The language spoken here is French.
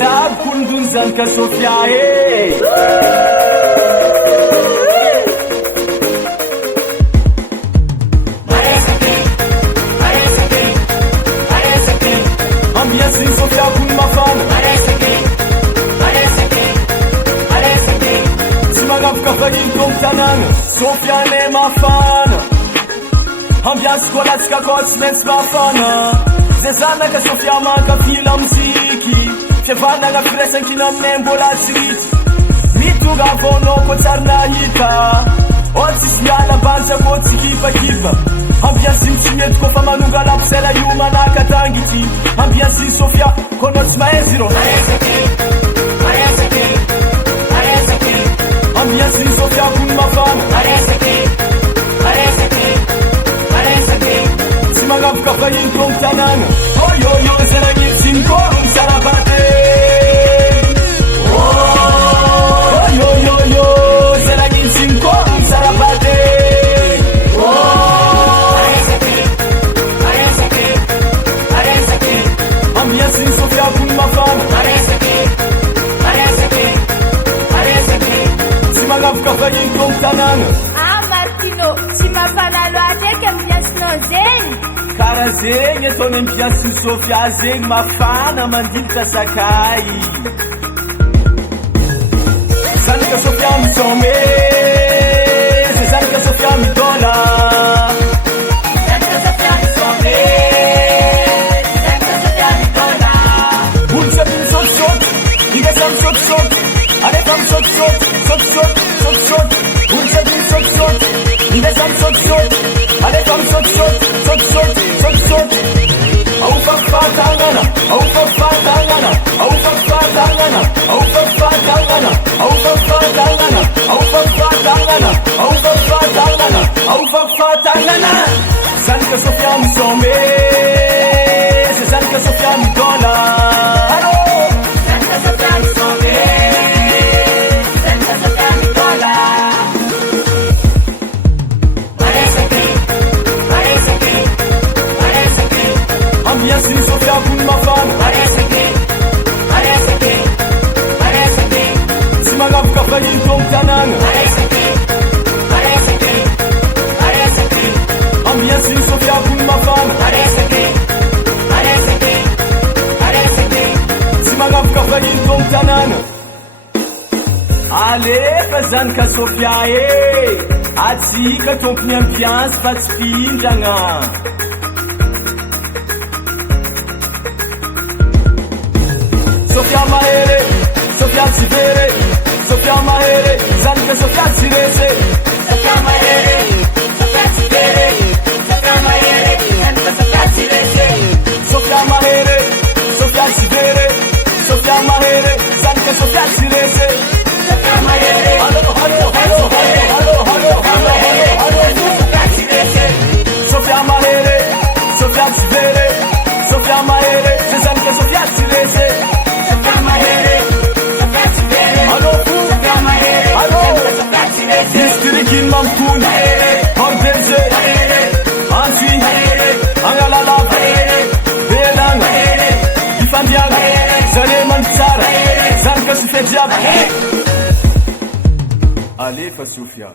Sabe kundunzan ka Sofia Ambiance in Sofia kun mafana Simagafka fagin komtanana Sofia ne mafana Ambiance kolatika kotsmens mafana Zezana ka Sofia manka fila mziki Fievana nga firesan kina mnembola siriti Mituga vono ko tsarna hita Otsi siala banza ko tsikipa Ambiance mchimetu ko famanunga la psela yuma na katangiti Ambiance Sofia kono tsmaeziro Ambiance Sofia kun mafana Simagafka fayin komtanana Yo zeragin sinkorum sarabate Yo zeragin sinkorum sarabate Ambiance Sofia kun mafana Simagafka fayin komtanana Martino, simafana loateke ambiance no zeny Kara zegny ataony ambiance Sofia zegny mafana mandilika sakay Zanika Sofia misome Zanika Sofia midola Zanika Sofia misome Zanika Sofia midola Ulsa bin sot Igasa sot Alefa sot Ulsa bin sot Igasa sot Alefa sot Au fafatangana Au fafatangana Au fafatangana Au fafatangana Au fafatangana Au fafatangana Au fafatangana Au fafatangana Zanika Sofia misome Zanika Sofia midola Allo Zanika Sofia misome Zanika Sofia midola Ambiance Sofia kun mafana Simagafka fayin komtanana Ambiance Sofia kun mafana Simagafka fayin komtanana Alefa Zanika Sofia Atsika tompony ambiance fa tsy pindragna Sofia mahere, Sofia tsivere Sofia mahere, Zanika Sofia tsirese Sofia mahere, Sofia tsivere Sofia mahere, Zanika Sofia tsirese Sofia mahere, Sofia tsivere Sofia mahere, Zanika Sofia tsirese Sofia mahere, Sofia mahere, Sofia tsivere Sofia mahere, Zanika Sofia tsirese Distrikin mamtuna Hordense Ansi Angalala Belanga Ifandianga Zaleman Tsara Zanika Sofia Diab Alefa Sofia